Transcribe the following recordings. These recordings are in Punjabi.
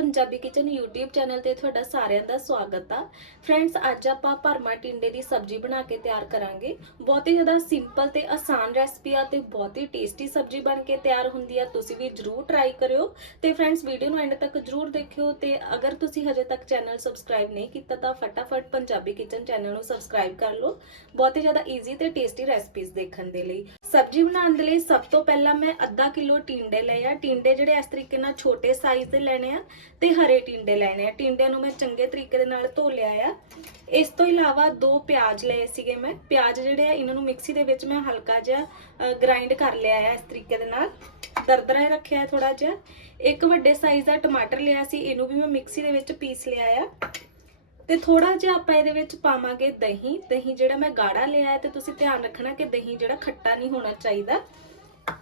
ਪੰਜਾਬੀ ਕਿਚਨ YouTube ਚੈਨਲ ਤੇ ਤੁਹਾਡਾ ਸਾਰਿਆਂ ਦਾ ਸਵਾਗਤ ਆ। ਫਰੈਂਡਸ ਅੱਜ ਆਪਾਂ ਭਰਮਾ ਟਿੰਡੇ ਦੀ ਸਬਜ਼ੀ ਬਣਾ ਕੇ ਤਿਆਰ ਕਰਾਂਗੇ। ਬਹੁਤ ਹੀ ਜ਼ਿਆਦਾ ਸਿੰਪਲ ਤੇ ਆਸਾਨ ਰੈਸਪੀ ਆ ਤੇ ਬਹੁਤ ਹੀ ਟੇਸਟੀ ਸਬਜ਼ੀ ਬਣ ਕੇ ਤਿਆਰ ਹੁੰਦੀ ਆ। ਤੁਸੀਂ ਵੀ ਜਰੂਰ ਟਰਾਈ ਕਰਿਓ। ਤੇ ਫਰੈਂਡਸ ਵੀਡੀਓ ਨੂੰ ਐਂਡ ਤੱਕ ਜਰੂਰ ਦੇਖਿਓ ਤੇ ਅਗਰ ਤੁਸੀਂ ਹਜੇ ਤੱਕ ਚੈਨਲ ਸਬਸਕ੍ਰਾਈਬ ਨਹੀਂ ਕੀਤਾ ਤਾਂ ਫਟਾਫਟ ਪੰਜਾਬੀ ਕਿਚਨ ਚੈਨਲ ਨੂੰ ਸਬਸਕ੍ਰਾਈਬ ਕਰ ਲਓ। ਬਹੁਤ ਹੀ ਜ਼ਿਆਦਾ ਈਜ਼ੀ ਤੇ ਟੇਸਟੀ ਰੈਸਪੀਜ਼ ਦੇਖਣ ਦੇ ਲਈ। ਸਬਜ਼ੀ ਬਣਾਉਣ ਦੇ ਲਈ ਸਭ ਤੋਂ ਪਹਿਲਾਂ ਮੈਂ ਅੱਧਾ ਕਿਲੋ ਟਿੰਡੇ ਲਏ ਆ। ਟਿੰਡੇ ਜਿਹੜੇ ਇਸ ਤਰੀਕੇ ਨਾਲ ਛੋਟੇ ਸਾਈਜ਼ ਦੇ ਲੈਣੇ ਆ ਤੇ ਹਰੇ ਟਿੰਡੇ ਲੈਣੇ ਆ। ਟਿੰਡਿਆਂ ਨੂੰ ਮੈਂ ਚੰਗੇ ਤਰੀਕੇ ਦੇ ਨਾਲ ਧੋ ਲਿਆ ਆ। ਇਸ ਤੋਂ ਇਲਾਵਾ ਦੋ ਪਿਆਜ਼ ਲਏ ਸੀਗੇ ਮੈਂ। ਪਿਆਜ਼ ਜਿਹੜੇ ਆ, ਇਹਨਾਂ ਨੂੰ ਮਿਕਸੀ ਦੇ ਵਿੱਚ ਮੈਂ ਹਲਕਾ ਜਿਹਾ ਗ੍ਰਾਈਂਡ ਕਰ ਲਿਆ ਆ ਇਸ ਤਰੀਕੇ ਦੇ ਨਾਲ। ਦਰਦਰਾ ਰੱਖਿਆ ਥੋੜਾ ਜਿਹਾ। ਇੱਕ ਵੱਡੇ ਸਾਈਜ਼ ਦਾ ਟਮਾਟਰ ਲਿਆ ਸੀ, ਇਹਨੂੰ ਵੀ ਮੈਂ ਮਿਕਸੀ ਦੇ ਵਿੱਚ ਪੀਸ ਲਿਆ ਆ। ਤੇ ਥੋੜਾ ਜਿਹਾ ਆਪਾਂ ਇਹਦੇ ਵਿੱਚ ਪਾਵਾਂਗੇ ਦਹੀਂ। ਦਹੀਂ ਜਿਹੜਾ ਮੈਂ ਗਾੜਾ ਲਿਆ ਹੈ ਤੇ ਤੁਸੀਂ ਧਿਆਨ ਰੱਖਣਾ ਕਿ ਦਹੀਂ ਜਿਹੜਾ ਖੱਟਾ ਨਹੀਂ ਹੋਣਾ ਚਾਹੀਦਾ।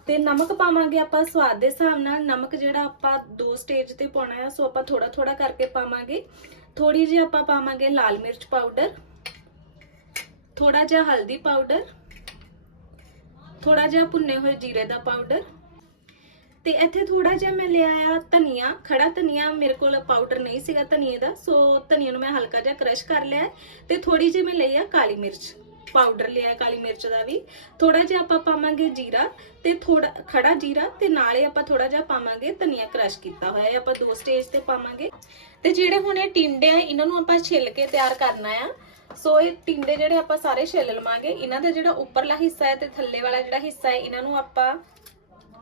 ਤੇ ਨਮਕ ਪਾਵਾਂਗੇ ਆਪਾਂ ਸਵਾਦ ਦੇ ਹਿਸਾਬ ਨਾਲ। ਨਮਕ ਜਿਹੜਾ ਆਪਾਂ ਦੋ ਸਟੇਜ ਤੇ ਪਾਉਣਾ ਆ, ਸੋ ਆਪਾਂ ਥੋੜਾ ਥੋੜਾ ਕਰਕੇ ਪਾਵਾਂਗੇ। ਥੋੜੀ ਜਿਹੀ ਆਪਾਂ ਪਾਵਾਂਗੇ ਲਾਲ ਮਿਰਚ ਪਾਊਡਰ ਥੋੜਾ ਜਿਹਾ ਹਲਦੀ ਪਾਊਡਰ ਥੋੜਾ ਜਿਹਾ ਭੁੰਨੇ ਹੋਏ ਜੀਰੇ ਦਾ ਪਾਊਡਰ ਤੇ ਇੱਥੇ ਥੋੜਾ ਜਿਹਾ ਮੈਂ ਲਿਆ ਆ ਧਨੀਆ ਖੜਾ ਧਨੀਆ, ਮੇਰੇ ਕੋਲ ਪਾਊਡਰ ਨਹੀਂ ਸੀਗਾ ਧਨੀਏ ਦਾ, ਸੋ ਧਨੀਆ ਨੂੰ ਮੈਂ ਹਲਕਾ ਜਿਹਾ ਕ੍ਰਸ਼ ਕਰ ਲਿਆ ਤੇ ਥੋੜੀ ਜਿਹੀ ਮੈਂ ਲਈ ਆ ਕਾਲੀ ਮਿਰਚ। ਪਾਊਡਰ ਲਿਆ ਕਾਲੀ ਮਿਰਚ ਦਾ ਵੀ। ਥੋੜਾ ਜਿਹਾ ਆਪਾਂ ਪਾਵਾਂਗੇ ਜੀਰਾ ਤੇ ਥੋੜਾ ਖੜਾ ਜੀਰਾ ਤੇ ਨਾਲੇ ਆਪਾਂ ਥੋੜਾ ਜਿਹਾ ਪਾਵਾਂਗੇ ਧਨੀਆ ਕ੍ਰਸ਼ ਕੀਤਾ ਹੋਇਆ ਇਹ ਆਪਾਂ ਦੋ ਸਟੇਜ ਤੇ ਪਾਵਾਂਗੇ। ਤੇ ਜਿਹੜੇ ਹੁਣ ਇਹ ਟਿੰਡੇ ਆ, ਇਹਨਾਂ ਨੂੰ ਆਪਾਂ ਛਿੱਲ ਕੇ ਤਿਆਰ ਕਰਨਾ ਆ। ਸੋ ਇਹ ਟਿੰਡੇ ਜਿਹੜੇ ਆਪਾਂ ਸਾਰੇ ਛਿੱਲ ਲਵਾਂਗੇ। ਇਹਨਾਂ ਦਾ ਜਿਹੜਾ ਉੱਪਰਲਾ ਹਿੱਸਾ ਹੈ ਤੇ ਥੱਲੇ ਵਾਲਾ ਜਿਹੜਾ ਹਿੱਸਾ ਹੈ, ਇਹਨਾਂ ਨੂੰ ਆਪਾਂ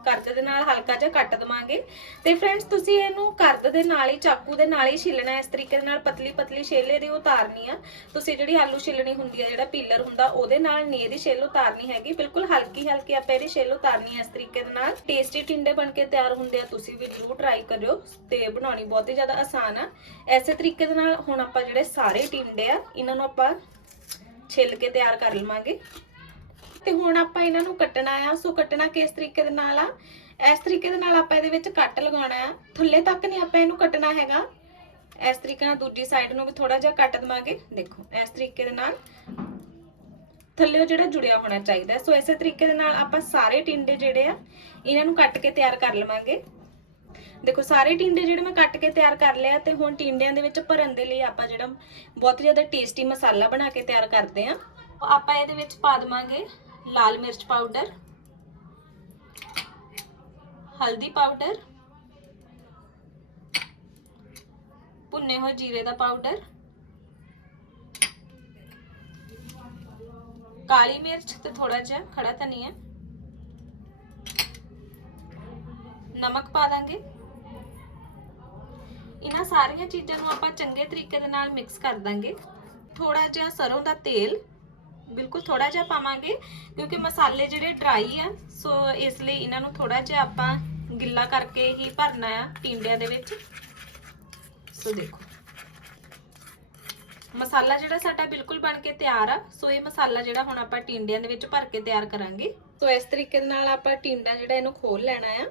ਕਰਦ ਦੇ ਨਾਲ ਹਲਕਾ ਜਿਹਾ ਕੱਟ ਦਵਾਂਗੇ। ਤੇ ਫਰੈਂਡਸ ਤੁਸੀਂ ਇਹਨੂੰ ਕਰਦ ਦੇ ਨਾਲ ਹੀ, ਚਾਕੂ ਦੇ ਨਾਲ ਹੀ ਛਿੱਲਣਾ ਇਸ ਤਰੀਕੇ ਦੇ ਨਾਲ ਪਤਲੀ ਪਤਲੀ ਛੇਲੇ ਦੀ ਉਤਾਰਨੀ ਆ। ਤੁਸੀਂ ਜਿਹੜੀ ਆਲੂ ਛਿੱਲਣੀ ਹੁੰਦੀ ਆ, ਜਿਹੜਾ ਪੀਲਰ ਹੁੰਦਾ, ਉਹਦੇ ਨਾਲ ਨਹੀਂ ਇਹਦੀ ਛਿੱਲ ਉਤਾਰਨੀ ਹੈਗੀ। ਬਿਲਕੁਲ ਹਲਕੀ ਹਲਕੀ ਆਪਾਂ ਇਹਦੀ ਛਿੱਲ ਉਤਾਰਨੀ ਹੈ ਇਸ ਤਰੀਕੇ ਦੇ ਨਾਲ। ਟੇਸਟੀ ਟਿੰਡੇ ਬਣ ਕੇ ਤਿਆਰ ਹੁੰਦੇ ਆ, ਤੁਸੀਂ ਵੀ ਜਰੂਰ ਟਰਾਈ ਕਰਿਓ ਤੇ ਬਣਾਉਣੀ ਬਹੁਤ ਹੀ ਜ਼ਿਆਦਾ ਆਸਾਨ ਆ। ਐਸੇ ਤਰੀਕੇ ਦੇ ਨਾਲ ਹੁਣ ਆਪਾਂ ਜਿਹੜੇ ਸਾਰੇ ਟਿੰਡੇ ਆ, ਇਹਨਾਂ ਨੂੰ ਆਪਾਂ ਛਿੱਲ ਕੇ ਤਿਆਰ ਕਰ ਲਵਾਂਗੇ। ਤੇ ਹੁਣ ਆਪਾਂ ਇਹਨਾਂ ਨੂੰ ਕੱਟਣਾ ਆ। ਸੋ ਕੱਟਣਾ ਕਿਸ ਤਰੀਕੇ ਦੇ ਨਾਲ ਆ? ਇਸ ਤਰੀਕੇ ਦੇ ਨਾਲ ਆਪਾਂ ਇਹਦੇ ਵਿੱਚ ਕੱਟ ਲਗਾਉਣਾ ਆ। ਥੱਲੇ ਤੱਕ ਨਹੀਂ ਆਪਾਂ ਇਹਨੂੰ ਕੱਟਣਾ ਹੈਗਾ। ਇਸ ਤਰੀਕੇ ਨਾਲ ਦੂਜੀ ਸਾਈਡ ਨੂੰ ਵੀ ਥੋੜਾ ਜਿਹਾ ਕੱਟ ਦਵਾਂਗੇ। ਦੇਖੋ, ਇਸ ਤਰੀਕੇ ਦੇ ਨਾਲ ਥੱਲੇ ਜਿਹੜਾ ਜੁੜਿਆ ਹੋਣਾ ਚਾਹੀਦਾ ਸੋ ਇਸੇ ਤਰੀਕੇ ਦੇ ਨਾਲ ਆਪਾਂ ਸਾਰੇ ਟਿੰਡੇ ਜਿਹੜੇ ਆ, ਇਹਨਾਂ ਨੂੰ ਕੱਟ ਕੇ ਤਿਆਰ ਕਰ ਲਵਾਂਗੇ। ਦੇਖੋ, ਸਾਰੇ ਟਿੰਡੇ ਜਿਹੜੇ ਮੈਂ ਕੱਟ ਕੇ ਤਿਆਰ ਕਰ ਲਿਆ ਤੇ ਹੁਣ ਟਿੰਡਿਆਂ ਦੇ ਵਿੱਚ ਭਰਨ ਦੇ ਲਈ ਆਪਾਂ ਜਿਹੜਾ ਬਹੁਤ ਜ਼ਿਆਦਾ ਟੇਸਟੀ ਮਸਾਲਾ ਬਣਾ ਕੇ ਤਿਆਰ ਕਰਦੇ ਆ। ਆਪਾਂ ਇਹਦੇ ਵਿੱਚ ਪਾ ਦਵਾਂਗੇ। ਲਾਲ ਮਿਰਚ ਪਾਊਡਰ ਹਲਦੀ ਪਾਊਡਰ ਭੁੰਨੇ ਹੋਏ ਜੀਰੇ ਦਾ ਪਾਊਡਰ ਕਾਲੀ ਮਿਰਚ ਤੇ ਥੋੜਾ ਜਿਹਾ ਖੜਾ ਧਨੀਆ ਨਮਕ ਪਾ ਦਾਂਗੇ ਇਹਨਾਂ ਸਾਰੀਆਂ ਚੀਜ਼ਾਂ ਨੂੰ ਆਪਾਂ ਚੰਗੇ ਤਰੀਕੇ ਦੇ ਨਾਲ ਮਿਕਸ ਕਰ ਦਾਂਗੇ ਥੋੜਾ ਜਿਹਾ ਸਰੋਂ ਦਾ ਤੇਲ ਬਿਲਕੁਲ ਥੋੜਾ ਜਿਹਾ ਪਾਵਾਂਗੇ, ਕਿਉਂਕਿ ਮਸਾਲੇ ਜਿਹੜੇ ਡਰਾਈ ਆ, ਸੋ ਇਸ ਲਈ ਇਹਨਾਂ ਨੂੰ ਥੋੜਾ ਜਿਹਾ ਆਪਾਂ ਗਿੱਲਾ ਕਰਕੇ ਹੀ ਭਰਨਾ ਆ ਟਿੰਡਿਆਂ ਦੇ ਵਿੱਚ। ਸੋ ਦੇਖੋ। ਮਸਾਲਾ ਜਿਹੜਾ ਸਾਡਾ ਬਿਲਕੁਲ ਬਣ ਕੇ ਤਿਆਰ ਆ, ਸੋ ਇਹ ਮਸਾਲਾ ਜਿਹੜਾ ਹੁਣ ਆਪਾਂ ਟਿੰਡਿਆਂ ਦੇ ਵਿੱਚ ਭਰ ਕੇ ਤਿਆਰ ਕਰਾਂਗੇ। ਸੋ ਇਸ ਤਰੀਕੇ ਦੇ ਨਾਲ ਆਪਾਂ ਟਿੰਡਾ ਜਿਹੜਾ ਇਹਨੂੰ ਖੋਲ ਲੈਣਾ ਆ।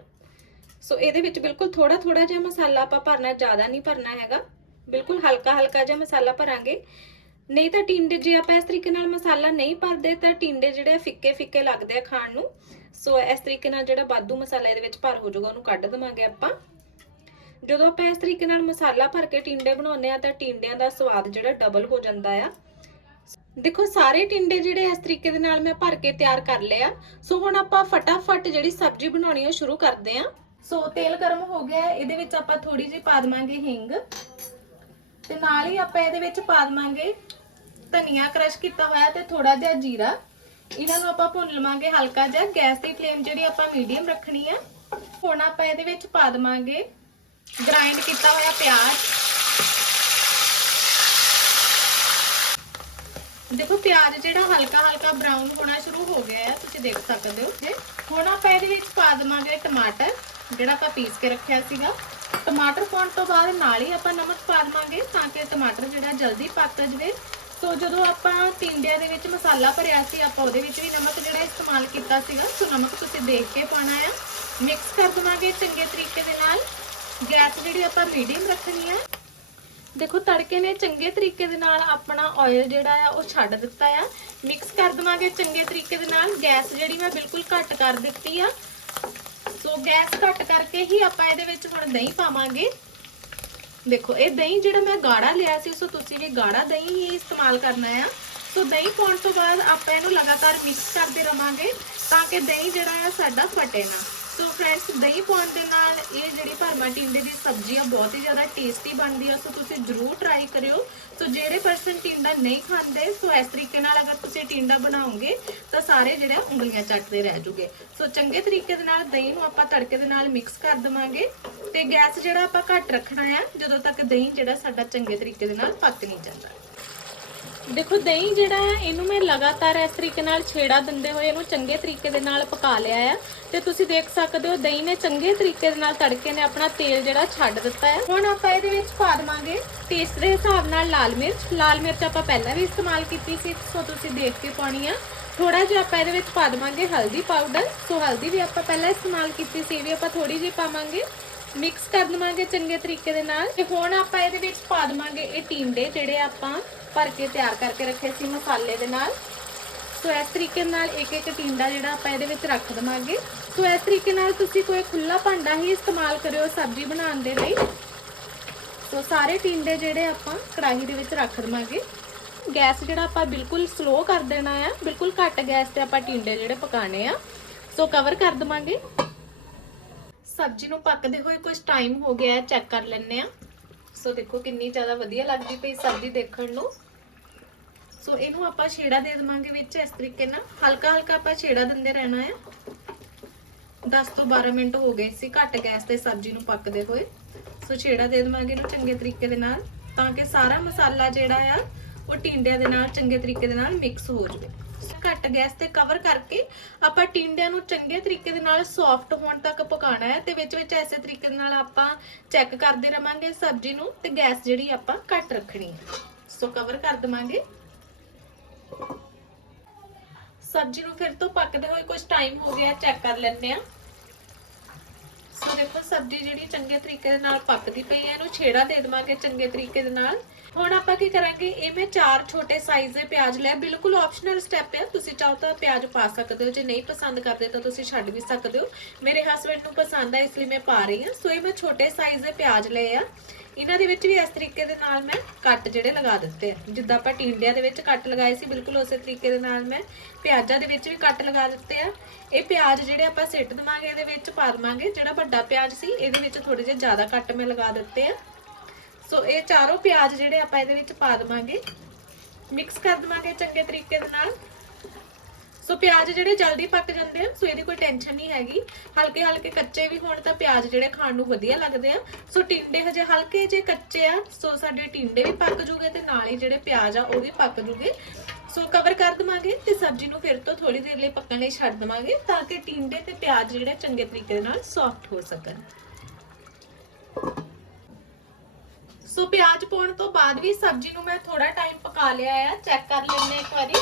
ਸੋ ਇਹਦੇ ਵਿੱਚ ਬਿਲਕੁਲ ਥੋੜਾ ਥੋੜਾ ਜਿਹਾ ਮਸਾਲਾ ਆਪਾਂ ਭਰਨਾ, ਜ਼ਿਆਦਾ ਨਹੀਂ ਭਰਨਾ ਹੈਗਾ। ਬਿਲਕੁਲ ਹਲਕਾ ਹਲਕਾ ਜਿਹਾ ਮਸਾਲਾ ਭਰਾਂਗੇ। ਨਹੀਂ ਤਾਂ ਟਿੰਡੇ ਜੇ ਆਪਾਂ ਇਸ ਤਰੀਕੇ ਨਾਲ ਮਸਾਲਾ ਨਹੀਂ ਭਰਦੇ ਤਾਂ ਟਿੰਡੇ ਜਿਹੜੇ ਫਿੱਕੇ ਫਿੱਕੇ ਲੱਗਦੇ ਆ ਖਾਣ ਨੂੰ। ਸੋ ਇਸ ਤਰੀਕੇ ਨਾਲ ਜਿਹੜਾ ਬਾਦੂ ਮਸਾਲਾ ਇਹਦੇ ਵਿੱਚ ਭਰ ਹੋ ਜਾਊਗਾ ਉਹਨੂੰ ਕੱਢ ਦਵਾਂਗੇ ਆਪਾਂ। ਜਦੋਂ ਆਪਾਂ ਇਸ ਤਰੀਕੇ ਨਾਲ ਮਸਾਲਾ ਭਰ ਕੇ ਟਿੰਡੇ ਬਣਾਉਂਦੇ ਆ ਤਾਂ ਟਿੰਡਿਆਂ ਦਾ ਸਵਾਦ ਜਿਹੜਾ ਡਬਲ ਹੋ ਜਾਂਦਾ ਆ। ਦੇਖੋ ਸਾਰੇ ਟਿੰਡੇ ਜਿਹੜੇ ਇਸ ਤਰੀਕੇ ਦੇ ਨਾਲ ਮੈਂ ਭਰ ਕੇ ਤਿਆਰ ਕਰ ਲਿਆ ਸੋ ਹੁਣ ਆਪਾਂ ਫਟਾਫਟ ਜਿਹੜੀ ਸਬਜ਼ੀ ਬਣਾਉਣੀ ਉਹ ਸ਼ੁਰੂ ਕਰਦੇ ਆ ਸੋ ਤੇਲ ਗਰਮ ਹੋ ਗਿਆ ਹੈ, ਇਹਦੇ ਵਿੱਚ ਆਪਾਂ ਥੋੜੀ ਜਿਹੀ ਪਾ ਦਵਾਂਗੇ ਹਿੰਗ। ਤੇ ਨਾਲ ਹੀ ਆਪਾਂ ਇਹਦੇ ਵਿੱਚ ਪਾ ਦਵਾਂਗੇ ਧਨੀਆ ਕ੍ਰਸ਼ ਕੀਤਾ ਹੋਇਆ ਤੇ ਥੋੜਾ ਜਿਹਾ ਜੀਰਾ। ਇਹਨਾਂ ਨੂੰ ਆਪਾਂ ਭੁੰਨ ਲਵਾਂਗੇ ਹਲਕਾ ਜਿਹਾ। ਗੈਸ ਦੀ ਫਲੇਮ ਜਿਹੜੀ ਆਪਾਂ ਮੀਡੀਅਮ ਰੱਖਣੀ ਆ, ਹੁਣ ਆਪਾਂ ਇਹਦੇ ਵਿੱਚ ਪਾ ਦਵਾਂਗੇ ਗ੍ਰਾਈਂਡ ਕੀਤਾ ਹੋਇਆ ਪਿਆਜ਼। ਦੇਖੋ ਪਿਆਜ਼ ਜਿਹੜਾ ਹਲਕਾ ਹਲਕਾ ਬਰਾਊਨ ਹੋਣਾ ਸ਼ੁਰੂ ਹੋ ਗਿਆ ਹੈ, ਤੁਸੀਂ ਦੇਖ ਸਕਦੇ ਹੋ ਤੇ ਹੁਣ ਆਪਾਂ ਇਹਦੇ ਵਿੱਚ ਪਾ ਦਵਾਂਗੇ ਟਮਾਟਰ, ਜਿਹੜਾ ਆਪਾਂ ਪੀਸ ਕੇ ਰੱਖਿਆ ਸੀਗਾ। ਟਮਾਟਰ ਪਾਉਣ ਤੋਂ ਬਾਅਦ ਨਾਲ ਹੀ ਆਪਾਂ ਨਮਕ ਪਾ ਦਵਾਂਗੇ ਤਾਂ ਕਿ ਟਮਾਟਰ ਜਿਹੜਾ ਜਲਦੀ ਪੱਕ ਜਾਵੇ। ਸੋ ਜਦੋਂ ਆਪਾਂ ਟਿੰਡਿਆਂ ਦੇ ਵਿੱਚ ਮਸਾਲਾ ਭਰਿਆ ਸੀ, ਆਪਾਂ ਉਹਦੇ ਵਿੱਚ ਵੀ ਨਮਕ ਜਿਹੜਾ ਇਸਤੇਮਾਲ ਕੀਤਾ ਸੀਗਾ, ਸੋ ਨਮਕ ਤੁਸੀਂ ਦੇਖ ਕੇ ਪਾਣਾ ਆ। ਮਿਕਸ ਕਰ ਦਵਾਂਗੇ ਚੰਗੇ ਤਰੀਕੇ ਦੇ ਨਾਲ। ਗੈਸ ਜਿਹੜੀ ਆਪਾਂ ਮੀਡੀਅਮ ਰੱਖਣੀ ਆ। ਦੇਖੋ, ਤੜਕੇ ਨੇ ਚੰਗੇ ਤਰੀਕੇ ਦੇ ਨਾਲ ਆਪਣਾ ਆਇਲ ਜਿਹੜਾ ਆ, ਉਹ ਛੱਡ ਦਿੱਤਾ ਆ। ਮਿਕਸ ਕਰ ਦਵਾਂਗੇ ਚੰਗੇ ਤਰੀਕੇ ਦੇ ਨਾਲ। ਗੈਸ ਜਿਹੜੀ ਮੈਂ ਬਿਲਕੁਲ ਘੱਟ ਕਰ ਦਿੱਤੀ ਆ। ਸੋ ਗੈਸ ਘੱਟ ਕਰਕੇ ਹੀ ਆਪਾਂ ਇਹਦੇ ਵਿੱਚ ਹੁਣ ਦਹੀਂ ਪਾਵਾਂਗੇ। ਦੇਖੋ, ਇਹ ਦਹੀਂ ਜਿਹੜਾ ਮੈਂ ਗਾੜਾ ਲਿਆ ਸੀ, ਸੋ ਤੁਸੀਂ ਵੀ ਗਾੜਾ ਦਹੀਂ ਹੀ ਇਸਤੇਮਾਲ ਕਰਨਾ ਆ। ਸੋ ਦਹੀਂ ਪਾਉਣ ਤੋਂ ਬਾਅਦ ਆਪਾਂ ਇਹਨੂੰ ਲਗਾਤਾਰ ਮਿਕਸ ਕਰਦੇ ਰਵਾਂਗੇ ਤਾਂ ਕਿ ਦਹੀਂ ਜਿਹੜਾ ਆ, ਸਾਡਾ ਫਟੇ ਨਾ। ਸੋ ਫਰੈਂਡਸ ਦਹੀਂ ਪਾਉਣ ਦੇ ਨਾਲ ਇਹ ਜਿਹੜੀ ਭਰਮਾ ਟਿੰਡੇ ਦੀ ਸਬਜ਼ੀਆਂ ਬਹੁਤ ਹੀ ਜ਼ਿਆਦਾ ਟੇਸਟੀ ਬਣਦੀ ਆ ਸੋ ਤੁਸੀਂ ਜ਼ਰੂਰ ਟਰਾਈ ਕਰਿਓ। ਸੋ ਜਿਹੜੇ ਪਰਸਨ ਟਿੰਡਾ ਨਹੀਂ ਖਾਂਦੇ, ਸੋ ਇਸ ਤਰੀਕੇ ਨਾਲ ਅਗਰ ਤੁਸੀਂ ਟਿੰਡਾ ਬਣਾਓਗੇ ਸਾਰੇ ਜਿਹੜੇ ਆ ਉਂਗਲੀਆਂ ਚੱਟਦੇ ਰਹਿ ਜੂਗੇ। ਸੋ ਚੰਗੇ ਤਰੀਕੇ ਦੇ ਨਾਲ ਦਹੀਂ ਨੂੰ ਆਪਾਂ ਤੜਕੇ ਦੇ ਨਾਲ ਮਿਕਸ ਕਰ ਦਵਾਂਗੇ ਤੇ ਗੈਸ ਜਿਹੜਾ ਆਪਾਂ ਘੱਟ ਰੱਖਣਾ ਆ, ਜਦੋਂ ਤੱਕ ਦਹੀਂ ਜਿਹੜਾ ਸਾਡਾ ਚੰਗੇ ਤਰੀਕੇ ਦੇ ਨਾਲ ਪੱਕ ਨਹੀਂ ਜਾਂਦਾ। ਦੇਖੋ ਦਹੀਂ ਜਿਹੜਾ ਹੈ ਇਹਨੂੰ ਮੈਂ ਲਗਾਤਾਰ ਇਸ ਤਰੀਕੇ ਨਾਲ ਛੇੜਾ ਦਿੰਦੇ ਹੋਏ ਇਹਨੂੰ ਚੰਗੇ ਤਰੀਕੇ ਦੇ ਨਾਲ ਪਕਾ ਲਿਆ ਹੈ ਤੇ ਤੁਸੀਂ ਦੇਖ ਸਕਦੇ ਹੋ ਦਹੀਂ ਨੇ ਚੰਗੇ ਤਰੀਕੇ ਦੇ ਨਾਲ ਤੜਕੇ ਨੇ ਆਪਣਾ ਤੇਲ ਜਿਹੜਾ ਛੱਡ ਦਿੱਤਾ ਹੈ ਹੁਣ ਆਪਾਂ ਇਹਦੇ ਵਿੱਚ ਪਾ ਦਵਾਂਗੇ ਟੇਸਟ ਦੇ ਹਿਸਾਬ ਨਾਲ ਲਾਲ ਮਿਰਚ। ਲਾਲ ਮਿਰਚ ਆਪਾਂ ਪਹਿਲਾਂ ਵੀ ਇਸਤੇਮਾਲ ਕੀਤੀ ਸੀ, ਸੋ ਤੁਸੀਂ ਦੇਖ ਕੇ ਪਾਉਣੀ ਆ। ਥੋੜਾ ਜਿਹਾ ਆਪਾਂ ਇਹਦੇ ਵਿੱਚ ਪਾ ਦਵਾਂਗੇ ਹਲਦੀ ਪਾਊਡਰ ਸੋ ਹਲਦੀ ਵੀ ਆਪਾਂ ਪਹਿਲਾਂ ਇਸਤੇਮਾਲ ਕੀਤੀ ਸੀ ਇਹ ਵੀ ਆਪਾਂ ਥੋੜੀ ਜਿਹੀ ਪਾਵਾਂਗੇ। ਮਿਕਸ ਕਰ ਦਵਾਂਗੇ ਚੰਗੇ ਤਰੀਕੇ ਦੇ ਨਾਲ। ਤੇ ਹੁਣ ਆਪਾਂ ਇਹਦੇ ਵਿੱਚ ਪਾ ਦਵਾਂਗੇ ਇਹ ਟੀਂਡੇ ਜਿਹੜੇ ਆਪਾਂ ਭਰ ਕੇ ਤਿਆਰ ਕਰਕੇ ਰੱਖੇ ਸੀ ਮਸਾਲੇ ਦੇ ਨਾਲ। ਸੋ ਇਸ ਤਰੀਕੇ ਨਾਲ ਇੱਕ ਇੱਕ ਟੀਂਡਾ ਜਿਹੜਾ ਆਪਾਂ ਇਹਦੇ ਵਿੱਚ ਰੱਖ ਦਵਾਂਗੇ। ਸੋ ਇਸ ਤਰੀਕੇ ਨਾਲ ਤੁਸੀਂ ਕੋਈ ਖੁੱਲਾ ਭਾਂਡਾ ਹੀ ਇਸਤੇਮਾਲ ਕਰਿਓ ਸਬਜ਼ੀ ਬਣਾਉਣ ਦੇ ਲਈ। ਸੋ ਸਾਰੇ ਟੀਂਡੇ ਜਿਹੜੇ ਆਪਾਂ ਕੜਾਹੀ ਦੇ ਵਿੱਚ ਰੱਖ ਦਵਾਂਗੇ। ਗੈਸ ਜਿਹੜਾ ਆਪਾਂ ਬਿਲਕੁਲ ਸਲੋ ਕਰ ਦੇਣਾ ਆ, ਬਿਲਕੁਲ ਘੱਟ ਗੈਸ ਤੇ ਆਪਾਂ ਟੀਂਡੇ ਜਿਹੜੇ ਪਕਾਣੇ ਆ। ਸੋ ਕਵਰ ਕਰ ਦਵਾਂਗੇ। ਸਬਜ਼ੀ ਨੂੰ ਪੱਕਦੇ ਹੋਏ ਕੁਝ ਟਾਈਮ ਹੋ ਗਿਆ ਚੈੱਕ ਕਰ ਲੈਣੇ ਆ ਸੋ ਦੇਖੋ ਕਿੰਨੀ ਜ਼ਿਆਦਾ ਵਧੀਆ ਲੱਗਦੀ ਪਈ ਸਬਜ਼ੀ ਦੇਖਣ ਨੂੰ। ਸੋ ਇਹਨੂੰ ਆਪਾਂ ਛੇੜਾ ਦੇ ਦੇਵਾਂਗੇ ਵਿੱਚ, ਇਸ ਤਰੀਕੇ ਨਾਲ। ਹਲਕਾ ਹਲਕਾ ਆਪਾਂ ਛੇੜਾ ਦਿੰਦੇ ਰਹਿਣਾ ਆ। 10 ਤੋਂ 12 ਮਿੰਟ ਹੋ ਗਏ ਸੀ ਘੱਟ ਗੈਸ ਤੇ ਸਬਜ਼ੀ ਨੂੰ ਪੱਕਦੇ ਹੋਏ। ਸੋ ਛੇੜਾ ਦੇ ਦੇਵਾਂਗੇ ਇਹਨੂੰ ਚੰਗੇ ਤਰੀਕੇ ਦੇ ਨਾਲ, ਤਾਂ ਕਿ ਸਾਰਾ ਮਸਾਲਾ ਜਿਹੜਾ ਆ ਉਹ ਟਿੰਡਿਆਂ ਦੇ ਨਾਲ, ਚੰਗੇ ਤਰੀਕੇ ਦੇ ਨਾਲ ਮਿਕਸ ਹੋ ਜਾਵੇ। ਘੱਟ ਗੈਸ ਤੇ ਕਵਰ ਕਰਕੇ ਆਪਾਂ ਟਿੰਡਿਆਂ ਨੂੰ ਚੰਗੇ ਤਰੀਕੇ ਦੇ ਨਾਲ ਸੌਫਟ ਹੋਣ ਤੱਕ ਪਕਾਉਣਾ ਹੈ ਤੇ ਵਿੱਚ ਵਿੱਚ ਐਸੇ ਤਰੀਕੇ ਨਾਲ ਆਪਾਂ ਚੈੱਕ ਕਰਦੇ ਰਵਾਂਗੇ ਸਬਜ਼ੀ ਨੂੰ ਤੇ ਗੈਸ ਜਿਹੜੀ ਆਪਾਂ ਘੱਟ ਰੱਖਣੀ ਹੈ। ਸੋ ਕਵਰ ਕਰ ਦਵਾਂਗੇ। ਸਬਜ਼ੀ ਨੂੰ ਫਿਰ ਤੋਂ ਪੱਕਦੇ ਹੋਏ ਕੁਝ ਟਾਈਮ ਹੋ ਗਿਆ ਚੈੱਕ ਕਰ ਲੈਂਦੇ ਆ ਸੋ ਦੇਖੋ, ਸਬਜ਼ੀ ਜਿਹੜੀ ਚੰਗੇ ਤਰੀਕੇ ਦੇ ਨਾਲ ਪੱਕਦੀ ਪਈ ਹੈ, ਇਹਨੂੰ ਛੇੜਾ ਦੇ ਦੇਵਾਂਗੇ ਚੰਗੇ ਤਰੀਕੇ ਦੇ ਨਾਲ। ਹੁਣ ਆਪਾਂ ਕੀ ਕਰਾਂਗੇ? ਇਹ ਮੈਂ ਚਾਰ ਛੋਟੇ ਸਾਈਜ਼ ਦੇ ਪਿਆਜ਼ ਲਏ ਬਿਲਕੁਲ ਆਪਸ਼ਨਲ ਸਟੈਪ ਹੈ ਤੁਸੀਂ ਚਾਹੋ ਤਾਂ ਪਿਆਜ਼ ਪਾ ਸਕਦੇ ਹੋ, ਜੇ ਨਹੀਂ ਪਸੰਦ ਕਰਦੇ ਤਾਂ ਤੁਸੀਂ ਛੱਡ ਵੀ ਸਕਦੇ ਹੋ। ਮੇਰੇ ਹਸਬੰਡ ਨੂੰ ਪਸੰਦ ਆ, ਇਸ ਲਈ ਮੈਂ ਪਾ ਰਹੀ ਹਾਂ। ਸੋ ਇਹ ਮੈਂ ਛੋਟੇ ਸਾਈਜ਼ ਦੇ ਪਿਆਜ਼ ਲਏ ਆ। ਇਹਨਾਂ ਦੇ ਵਿੱਚ ਵੀ ਇਸ ਤਰੀਕੇ ਦੇ ਨਾਲ ਮੈਂ ਕੱਟ ਜਿਹੜੇ ਲਗਾ ਦਿੱਤੇ ਆ। ਜਿੱਦਾਂ ਆਪਾਂ ਟਿੰਡਿਆਂ ਦੇ ਵਿੱਚ ਕੱਟ ਲਗਾਏ ਸੀ, ਬਿਲਕੁਲ ਉਸੇ ਤਰੀਕੇ ਦੇ ਨਾਲ ਮੈਂ ਪਿਆਜ਼ਾਂ ਦੇ ਵਿੱਚ ਵੀ ਕੱਟ ਲਗਾ ਦਿੱਤੇ ਆ। ਇਹ ਪਿਆਜ਼ ਜਿਹੜੇ ਆਪਾਂ ਸਿੱਟ ਦਵਾਂਗੇ, ਇਹਦੇ ਵਿੱਚ ਪਾ ਦਵਾਂਗੇ। ਜਿਹੜਾ ਵੱਡਾ ਪਿਆਜ਼ ਸੀ, ਇਹਦੇ ਵਿੱਚ ਥੋੜੇ ਜਿਹਾ ਜ਼ਿਆਦਾ ਕੱਟ ਮੈਂ ਲਗਾ ਦਿੱਤੇ ਆ। ਸੋ ਇਹ ਚਾਰੋਂ ਪਿਆਜ਼ ਜਿਹੜੇ ਆਪਾਂ ਇਹਦੇ ਵਿੱਚ ਪਾ ਦਵਾਂਗੇ। ਮਿਕਸ ਕਰ ਦਵਾਂਗੇ ਚੰਗੇ ਤਰੀਕੇ ਦੇ ਨਾਲ। ਸੋ ਪਿਆਜ਼ ਜਿਹੜੇ ਜਲਦੀ ਪੱਕ ਜਾਂਦੇ ਆ ਸੋ ਇਹਦੀ ਕੋਈ ਟੈਨਸ਼ਨ ਨਹੀਂ ਹੈਗੀ। ਹਲਕੇ ਹਲਕੇ ਕੱਚੇ ਵੀ ਹੋਣ ਤਾਂ ਪਿਆਜ਼ ਜਿਹੜੇ ਖਾਣ ਨੂੰ ਵਧੀਆ ਲੱਗਦੇ ਆ। ਸੋ ਟਿੰਡੇ ਹਜੇ ਹਲਕੇ ਜੇ ਕੱਚੇ ਆ ਸੋ ਸਾਡੇ ਟਿੰਡੇ ਵੀ ਪੱਕ ਜੂਗੇ ਤੇ ਨਾਲ ਹੀ ਜਿਹੜੇ ਪਿਆਜ਼ ਆ, ਉਹ ਵੀ ਪੱਕ ਜੂਗੇ। ਸੋ ਕਵਰ ਕਰ ਦਵਾਂਗੇ ਤੇ ਸਬਜ਼ੀ ਨੂੰ ਫਿਰ ਤੋਂ ਥੋੜੀ ਦੇਰ ਲਈ ਪੱਕਣ ਲਈ ਛੱਡ ਦਵਾਂਗੇ ਤਾਂ ਕਿ ਟਿੰਡੇ ਤੇ ਪਿਆਜ਼ ਜਿਹੜੇ ਚੰਗੇ ਤਰੀਕੇ ਦੇ ਨਾਲ ਸੌਫਟ ਹੋ ਸਕਣ। ਸੋ ਪਿਆਜ਼ ਪਾਉਣ ਤੋਂ ਬਾਅਦ ਵੀ ਸਬਜ਼ੀ ਨੂੰ ਮੈਂ ਥੋੜਾ ਟਾਈਮ ਪਕਾ ਲਿਆ ਆ ਚੈੱਕ ਕਰ ਲੈਣੇ ਇੱਕ ਵਾਰੀ।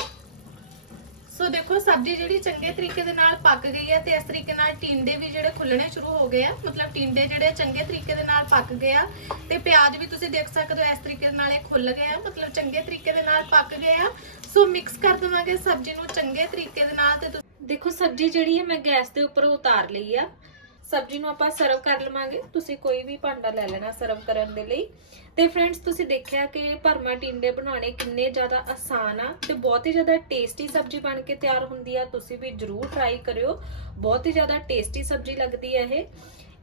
ਸੋ ਦੇਖੋ, ਸਬਜ਼ੀ ਜਿਹੜੀ ਚੰਗੇ ਤਰੀਕੇ ਦੇ ਨਾਲ ਪੱਕ ਗਈ ਹੈ ਤੇ ਇਸ ਤਰੀਕੇ ਨਾਲ ਟਿੰਡੇ ਵੀ ਜਿਹੜੇ ਖੁੱਲਣੇ ਸ਼ੁਰੂ ਹੋ ਗਏ ਆ। ਮਤਲਬ ਟਿੰਡੇ ਜਿਹੜੇ ਚੰਗੇ ਤਰੀਕੇ ਦੇ ਨਾਲ ਪੱਕ ਗਏ ਆ ਤੇ ਪਿਆਜ਼ ਵੀ ਤੁਸੀਂ ਦੇਖ ਸਕਦੇ ਹੋ ਇਸ ਤਰੀਕੇ ਦੇ ਨਾਲ ਇਹ ਖੁੱਲ ਗਏ ਆ। ਮਤਲਬ ਚੰਗੇ ਤਰੀਕੇ ਦੇ ਨਾਲ ਪੱਕ ਗਏ ਆ। ਸੋ ਮਿਕਸ ਕਰ ਦਵਾਂਗੇ ਸਬਜ਼ੀ ਨੂੰ ਚੰਗੇ ਤਰੀਕੇ ਦੇ ਨਾਲ ਤੇ ਦੇਖੋ, ਸਬਜ਼ੀ ਜਿਹੜੀ ਹੈ ਮੈਂ ਗੈਸ ਦੇ ਉੱਪਰ ਉਤਾਰ ਲਈ ਆ। ਸਬਜ਼ੀ ਨੂੰ ਆਪਾਂ ਸਰਵ ਕਰ ਲਵਾਂਗੇ। ਤੁਸੀਂ ਕੋਈ ਵੀ ਭਾਂਡਾ ਲੈ ਲੈਣਾ ਸਰਵ ਕਰਨ ਦੇ ਲਈ। ਤੇ ਫਰੈਂਡਸ ਤੁਸੀਂ ਦੇਖਿਆ ਕਿ ਭਰਮਾ ਟਿੰਡੇ ਬਣਾਉਣੇ ਕਿੰਨੇ ਜ਼ਿਆਦਾ ਆਸਾਨ ਆ ਤੇ ਬਹੁਤ ਹੀ ਜ਼ਿਆਦਾ ਟੇਸਟੀ ਸਬਜ਼ੀ ਬਣ ਕੇ ਤਿਆਰ ਹੁੰਦੀ ਆ। ਤੁਸੀਂ ਵੀ ਜਰੂਰ ਟਰਾਈ ਕਰਿਓ। ਬਹੁਤ ਹੀ ਜ਼ਿਆਦਾ ਟੇਸਟੀ ਸਬਜ਼ੀ ਲੱਗਦੀ ਹੈ ਇਹ।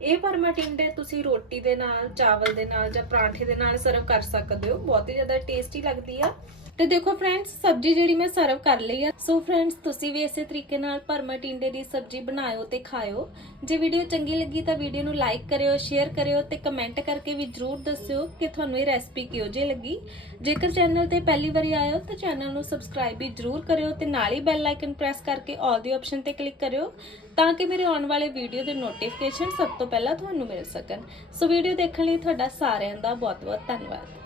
ਇਹ ਭਰਮਾ ਟਿੰਡੇ ਤੁਸੀਂ ਰੋਟੀ ਦੇ ਨਾਲ, ਚਾਵਲ ਦੇ ਨਾਲ ਜਾਂ ਪਰਾਂਠੇ ਦੇ ਨਾਲ ਸਰਵ ਕਰ ਸਕਦੇ ਹੋ। ਬਹੁਤ ਹੀ ਜ਼ਿਆਦਾ ਟੇਸਟੀ ਲੱਗਦੀ ਆ। ਤੇ ਦੇਖੋ ਫਰੈਂਡਸ ਸਬਜ਼ੀ ਜਿਹੜੀ ਮੈਂ ਸਰਵ ਕਰ ਲਈ ਆ। ਸੋ ਫਰੈਂਡਸ ਤੁਸੀਂ ਵੀ ਇਸੇ ਤਰੀਕੇ ਨਾਲ ਭਰਮਾ ਟਿੰਡੇ ਦੀ ਸਬਜ਼ੀ ਬਣਾਇਓ ਤੇ ਖਾਇਓ। ਜੇ ਵੀਡੀਓ ਚੰਗੀ ਲੱਗੀ ਤਾਂ ਵੀਡੀਓ ਨੂੰ ਲਾਈਕ ਕਰਿਓ ਸ਼ੇਅਰ ਕਰਿਓ ਤੇ ਕਮੈਂਟ ਕਰਕੇ ਵੀ ਜਰੂਰ ਦੱਸਿਓ ਕਿ ਤੁਹਾਨੂੰ ਇਹ ਰੈਸਪੀ ਕਿਹੋ ਜਿਹੀ ਲੱਗੀ। ਜੇਕਰ ਚੈਨਲ ਤੇ ਪਹਿਲੀ ਵਾਰੀ ਆਏ ਹੋ ਤਾਂ ਚੈਨਲ ਨੂੰ ਸਬਸਕ੍ਰਾਈਬ ਵੀ ਜਰੂਰ ਕਰਿਓ ਤੇ ਨਾਲ ਹੀ ਬੈਲ ਆਈਕਨ ਪ੍ਰੈਸ ਕਰਕੇ ਆਲ ਦੀ ਆਪਸ਼ਨ ਤੇ ਕਲਿੱਕ ਕਰਿਓ ਤਾਂ ਕਿ ਮੇਰੇ ਆਉਣ ਵਾਲੇ ਵੀਡੀਓ ਦੇ ਨੋਟੀਫਿਕੇਸ਼ਨ ਸਭ ਤੋਂ ਪਹਿਲਾਂ ਤੁਹਾਨੂੰ ਮਿਲ ਸਕਣ। ਸੋ ਵੀਡੀਓ ਦੇਖਣ ਲਈ ਤੁਹਾਡਾ ਸਾਰਿਆਂ ਦਾ ਬਹੁਤ ਬਹੁਤ ਧੰਨਵਾਦ।